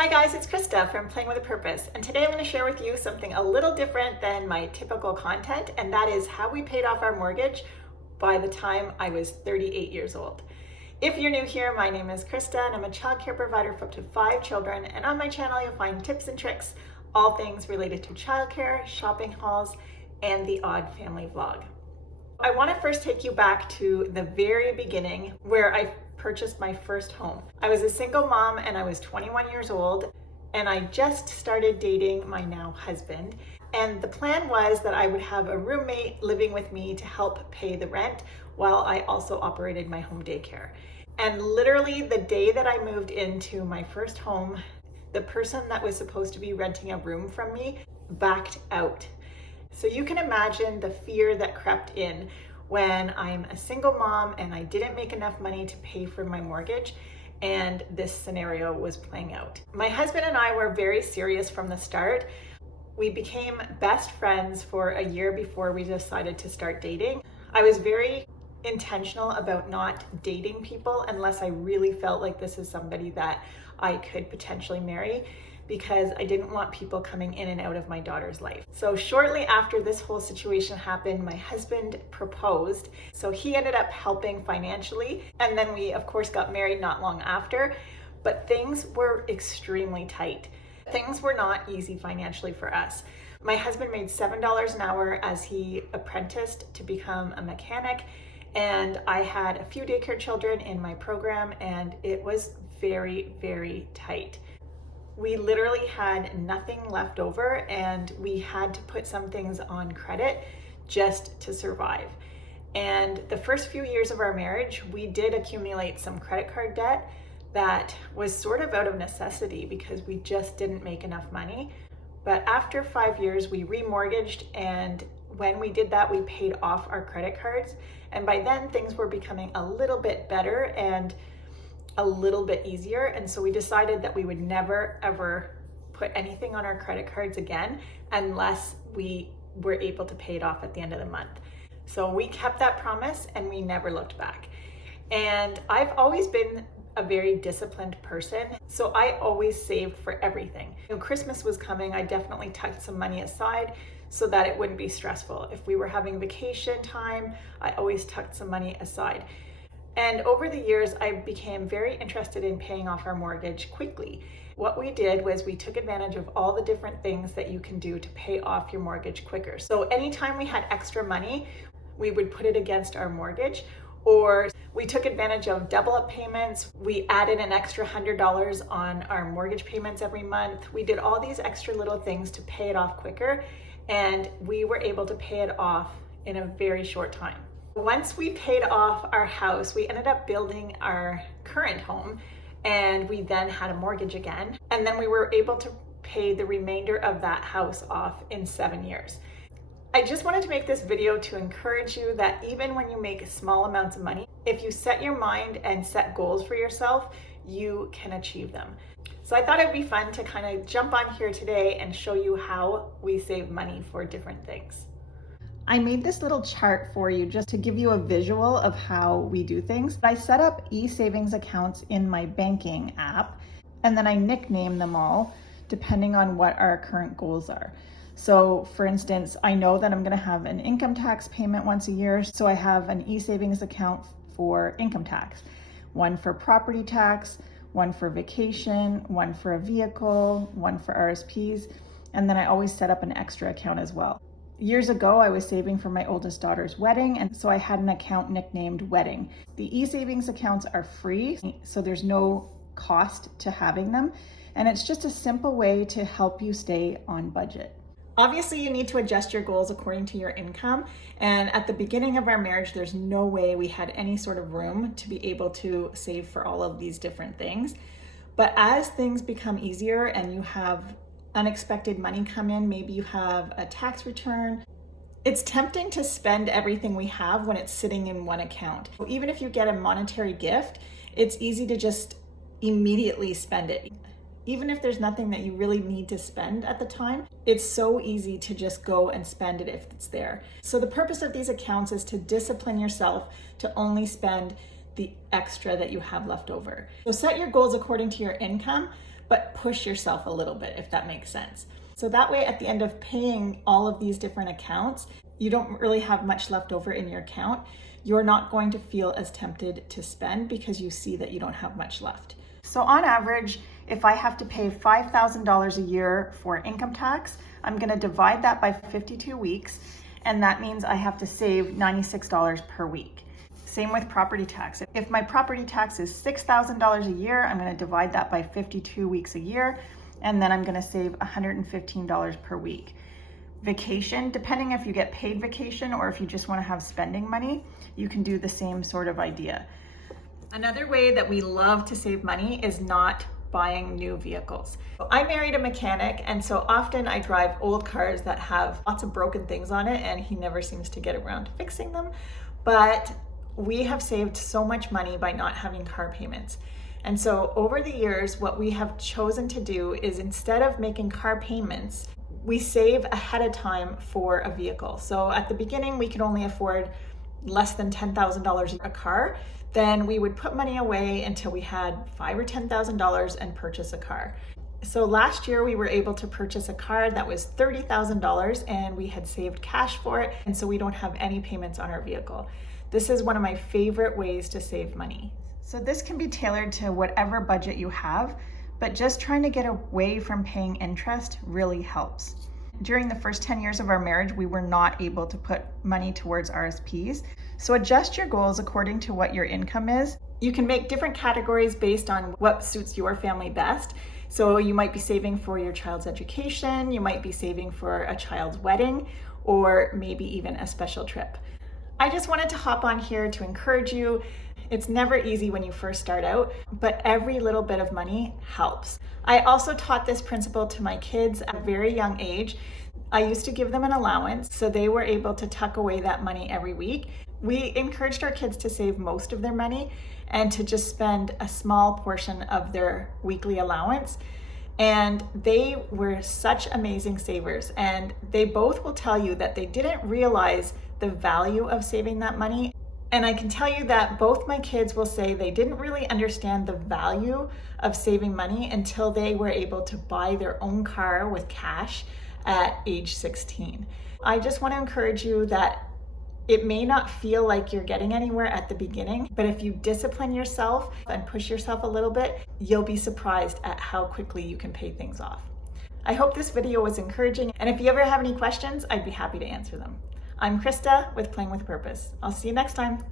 Hi guys, it's Krista from Playing with a Purpose, and today I'm going to share with you something a little different than my typical content, and that is how we paid off our mortgage by the time I was 38 years old. If you're new here, my name is Krista and I'm a child care provider for up to 5 children, and on my channel you'll find tips and tricks, all things related to childcare, shopping hauls, and the odd family vlog. I want to first take you back to the very beginning where I purchased my first home. I was a single mom and I was 21 years old, and I just started dating my now husband. And the plan was that I would have a roommate living with me to help pay the rent while I also operated my home daycare. And literally the day that I moved into my first home, the person that was supposed to be renting a room from me backed out. So you can imagine the fear that crept in when I'm a single mom and I didn't make enough money to pay for my mortgage, and this scenario was playing out. My husband and I were very serious from the start. We became best friends for a year before we decided to start dating. I was very intentional about not dating people unless I really felt like this is somebody that I could potentially marry, because I didn't want people coming in and out of my daughter's life. So shortly after this whole situation happened, my husband proposed. So he ended up helping financially. And then we of course got married not long after, but things were extremely tight. Things were not easy financially for us. My husband made $7 an hour as he apprenticed to become a mechanic. And I had a few daycare children in my program, and it was very, very tight. We literally had nothing left over, and we had to put some things on credit just to survive. And the first few years of our marriage, we did accumulate some credit card debt that was sort of out of necessity because we just didn't make enough money. But after 5 years, we remortgaged, and when we did that, we paid off our credit cards. And by then things were becoming a little bit better and a little bit easier. And so we decided that we would never ever put anything on our credit cards again unless we were able to pay it off at the end of the month. So we kept that promise and we never looked back. And I've always been a very disciplined person, so I always saved for everything. When Christmas was coming, I definitely tucked some money aside so that it wouldn't be stressful. If we were having vacation time, I always tucked some money aside. And over the years, I became very interested in paying off our mortgage quickly. What we did was we took advantage of all the different things that you can do to pay off your mortgage quicker. So anytime we had extra money, we would put it against our mortgage, or we took advantage of double up payments. We added an extra $100 on our mortgage payments every month. We did all these extra little things to pay it off quicker, and we were able to pay it off in a very short time. Once we paid off our house, we ended up building our current home, and we then had a mortgage again. And then we were able to pay the remainder of that house off in 7 years. I just wanted to make this video to encourage you that even when you make small amounts of money, if you set your mind and set goals for yourself, you can achieve them. So I thought it'd be fun to kind of jump on here today and show you how we save money for different things. I made this little chart for you just to give you a visual of how we do things. I set up e-savings accounts in my banking app, and then I nickname them all depending on what our current goals are. So for instance, I know that I'm going to have an income tax payment once a year, so I have an e-savings account for income tax, one for property tax, one for vacation, one for a vehicle, one for RSPs, and then I always set up an extra account as well. Years ago, I was saving for my oldest daughter's wedding, and so I had an account nicknamed Wedding. The e-savings accounts are free, so there's no cost to having them, and it's just a simple way to help you stay on budget. Obviously, you need to adjust your goals according to your income, and at the beginning of our marriage, there's no way we had any sort of room to be able to save for all of these different things. But as things become easier and you have unexpected money come in, maybe you have a tax return, it's tempting to spend everything we have when it's sitting in one account. Even if you get a monetary gift, it's easy to just immediately spend it. Even if there's nothing that you really need to spend at the time, it's so easy to just go and spend it if it's there. So the purpose of these accounts is to discipline yourself to only spend the extra that you have left over. So set your goals according to your income, but push yourself a little bit, if that makes sense. So that way, at the end of paying all of these different accounts, you don't really have much left over in your account. You're not going to feel as tempted to spend because you see that you don't have much left. So on average, if I have to pay $5,000 a year for income tax, I'm going to divide that by 52 weeks, and that means I have to save $96 per week. Same with property tax. If my property tax is $6,000 a year, I'm going to divide that by 52 weeks a year, and then I'm going to save $115 per week. Vacation, depending if you get paid vacation or if you just want to have spending money, you can do the same sort of idea. Another way that we love to save money is not buying new vehicles. I married a mechanic, and so often I drive old cars that have lots of broken things on it, and he never seems to get around to fixing them. But we have saved so much money by not having car payments. And so over the years, what we have chosen to do is, instead of making car payments, we save ahead of time for a vehicle. So at the beginning, we could only afford less than $10,000 a car. Then we would put money away until we had $5,000 or $10,000 and purchase a car. So last year we were able to purchase a car that was $30,000, and we had saved cash for it, and so we don't have any payments on our vehicle. This is one of my favorite ways to save money. So this can be tailored to whatever budget you have, but just trying to get away from paying interest really helps. During the first 10 years of our marriage, we were not able to put money towards RSPs. So adjust your goals according to what your income is. You can make different categories based on what suits your family best. So you might be saving for your child's education, you might be saving for a child's wedding, or maybe even a special trip. I just wanted to hop on here to encourage you. It's never easy when you first start out, but every little bit of money helps. I also taught this principle to my kids at a very young age. I used to give them an allowance, so they were able to tuck away that money every week. We encouraged our kids to save most of their money and to just spend a small portion of their weekly allowance. And they were such amazing savers. And they both will tell you that they didn't realize the value of saving that money. And I can tell you that both my kids will say they didn't really understand the value of saving money until they were able to buy their own car with cash at age 16. I just want to encourage you that it may not feel like you're getting anywhere at the beginning, but if you discipline yourself and push yourself a little bit, you'll be surprised at how quickly you can pay things off. I hope this video was encouraging, and if you ever have any questions, I'd be happy to answer them. I'm Krista with Playing with Purpose. I'll see you next time.